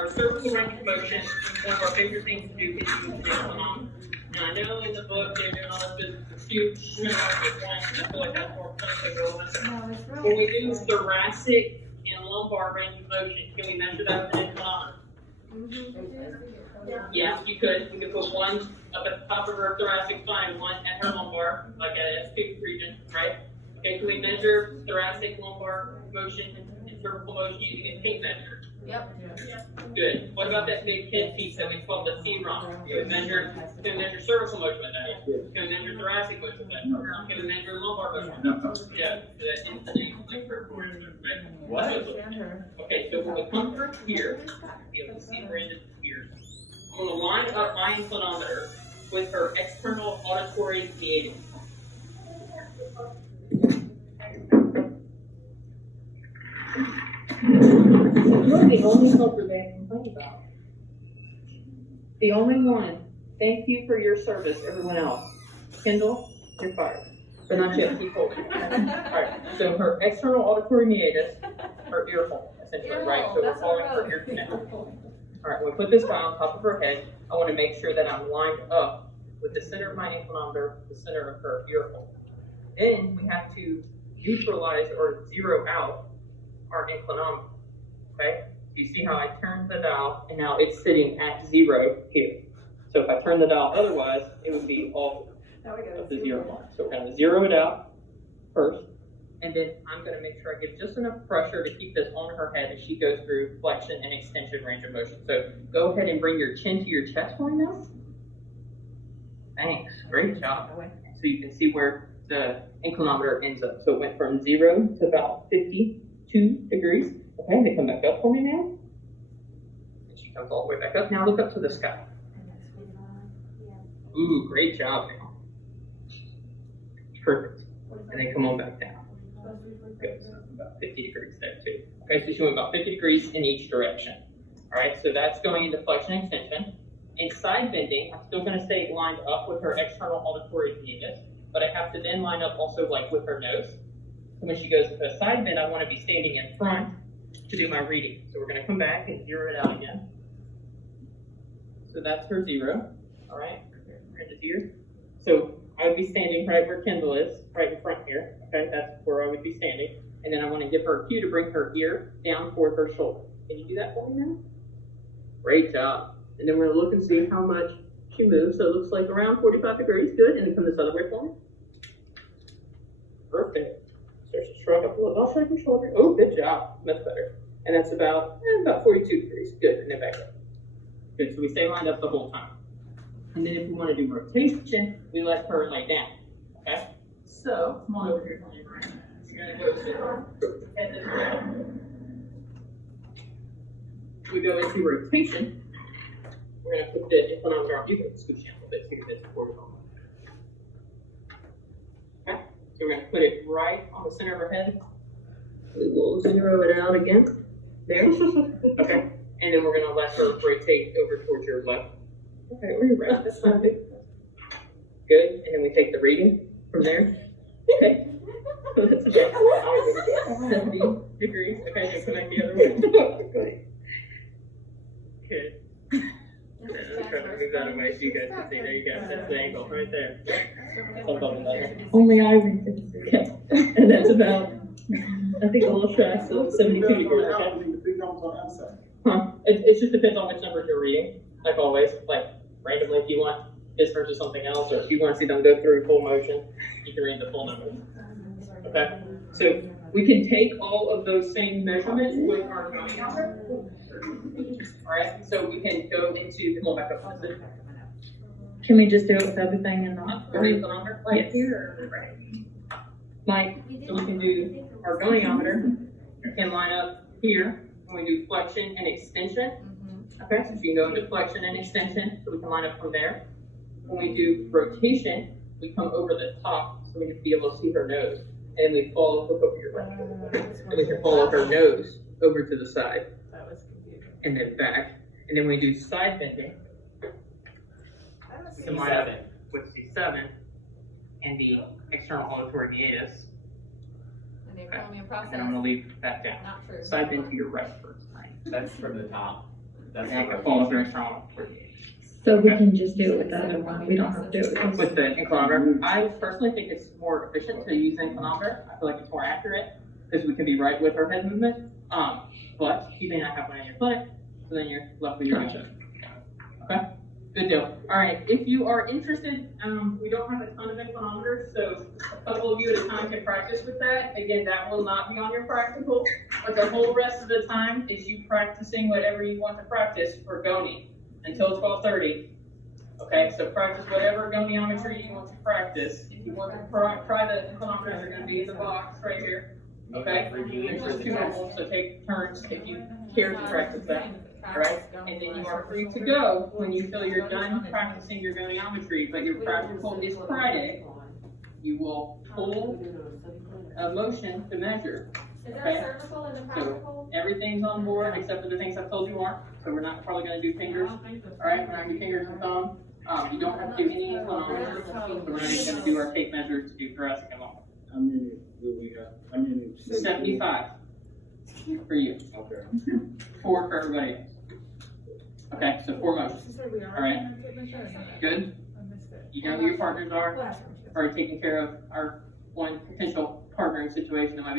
our cervical range of motion, one of our favorite things to do is use the phenomenon. Now, I know in the book they're doing all this huge one, I feel like that's more clinically relevant. When we do thoracic and lumbar range of motion, can we measure that with an inclinometer? Yeah, you could. We could put one up at the top of her thoracic spine, one at her lumbar, like at S2 region, right? Okay, can we measure thoracic, lumbar motion, and cervical motion using a tape measure? Yep. Good. What about that big 10 piece that we call the C-ROM? Can we measure cervical motion with that? Can we measure thoracic motion with that? Can we measure lumbar motion? Yeah, that's insane. What? Okay, so when we come through here, you can see Brandon here. I'm going to line up my inclinometer with her external auditory meatus. You're the only helper they can complain about. The only one. Thank you for your service, everyone else. Kendall, you're fired. But not yet, keep holding. Alright, so her external auditory meatus, her ear hole, essentially, right? So we're calling her ear canal. Alright, when we put this guy on top of her head, I want to make sure that I'm lined up with the center of my inclinometer, the center of her ear hole. Then we have to neutralize or zero out our inclinometer. Okay? You see how I turned the dial and now it's sitting at 0 here. So if I turn the dial otherwise, it would be off of the 0 line. So we're going to zero it out first, and then I'm going to make sure I give just enough pressure to keep this on her head as she goes through flexion and extension range of motion. So go ahead and bring your chin to your chest for me now. Thanks, great job. So you can see where the inclinometer ends up. So it went from 0 to about 52 degrees. Okay, they come back up for me now. And she comes all the way back up. Now look up to the sky. Ooh, great job now. Perfect. And then come on back down. Good, so about 50 degrees there too. Okay, so she went about 50 degrees in each direction. All right, so that's going into flexion and extension. In side bending, I'm still going to stay lined up with her external auditory meatus, but I have to then line up also like with her nose. So when she goes to a side bend, I want to be standing in front to do my reading. So we're going to come back and zero it out again. So that's her 0. All right, right here. So I would be standing right where Kendall is, right in front here. Okay, that's where I would be standing. And then I want to give her a cue to bring her ear down toward her shoulder. Can you do that for me now? Great job. And then we're going to look and see how much she moves. So it looks like around 45 degrees. Good. And then come this other way for me. Perfect. Start to shrug up a little. I'll shrug your shoulder. Oh, good job. Much better. And that's about 42 degrees. Good. And then back up. Good. So we stay lined up the whole time. And then if we want to do rotation, we let her lay down. Okay? So come on over here, Tony. You're going to go sit her head this way. We go into rotation. We're going to put the inclinometer on. You can scooch in a little bit so you can get support on. Okay? So we're going to put it right on the center of her head. We will zero it out again. There. Okay. And then we're going to let her rotate over towards your left. Okay, where are you right? That's not big. Good. And then we take the reading from there. Okay. So that's about 70 degrees. Okay, then come back the other way. Good. And I'm trying to move that away so you guys can see. There you go. That's the angle right there. Only I read this. Okay. And that's about, I think, a little shy, so 72 degrees. Okay? Huh? It just depends on which number you're reading. Like always, like randomly, if you want this versus something else, or if you want to see them go through full motion, you can read the full numbers. Okay? So we can take all of those same measurements with our goniometer. Alright, so we can go into, come on back up. Can we just do it with everything and not? Goniometer? Yes. Like, so we can do our goniometer and line up here when we do flexion and extension. Okay, so you can go into flexion and extension, so we can line up from there. When we do rotation, we come over the top, so we can be able to see her nose. And we follow, look over your left shoulder. And we can follow her nose over to the side. And then back. And then we do side bending. We can line up with C7 and the external auditory meatus. And the economy process. And I'm going to leave that down. Not true. Side bend to your right first. That's from the top. That's and it falls very strong So we can just do it with the other one, we don't have to do it with the inclinometer. I personally think it's more efficient to use the inclinometer. I feel like it's more accurate because we can be right with our head movement. But you may not have one in your clinic, so then you're left with your Gotcha. Okay, good deal. All right, if you are interested, we don't have a ton of inclinometers, so a couple of you at a time can practice with that. Again, that will not be on your practical, but the whole rest of the time is you practicing whatever you want to practice for GONI until 12:30. Okay, so practice whatever goniometry you want to practice. If you want to try the inclinometers, they're gonna be in the box right here. Okay, there's just two of them, so take turns if you care to practice that. All right, and then you are free to go when you feel you're done practicing your goniometry, but your practical is Friday. You will pull a motion to measure. Is Okay. there a cervical in the practical? Everything's on board except for the things I've told you aren't, so we're not probably gonna do fingers. All right, we're not gonna do fingers and thumb. You don't have to do any inclinometers, so we're not even gonna do our tape measures to do thoracic and lumbar. How many do we have? How many? 75 for you, Okay. 4 for everybody else. Okay, so 4 motions. All right. Good? You know who your partners are? Already taking care of our one potential partnering situation that might be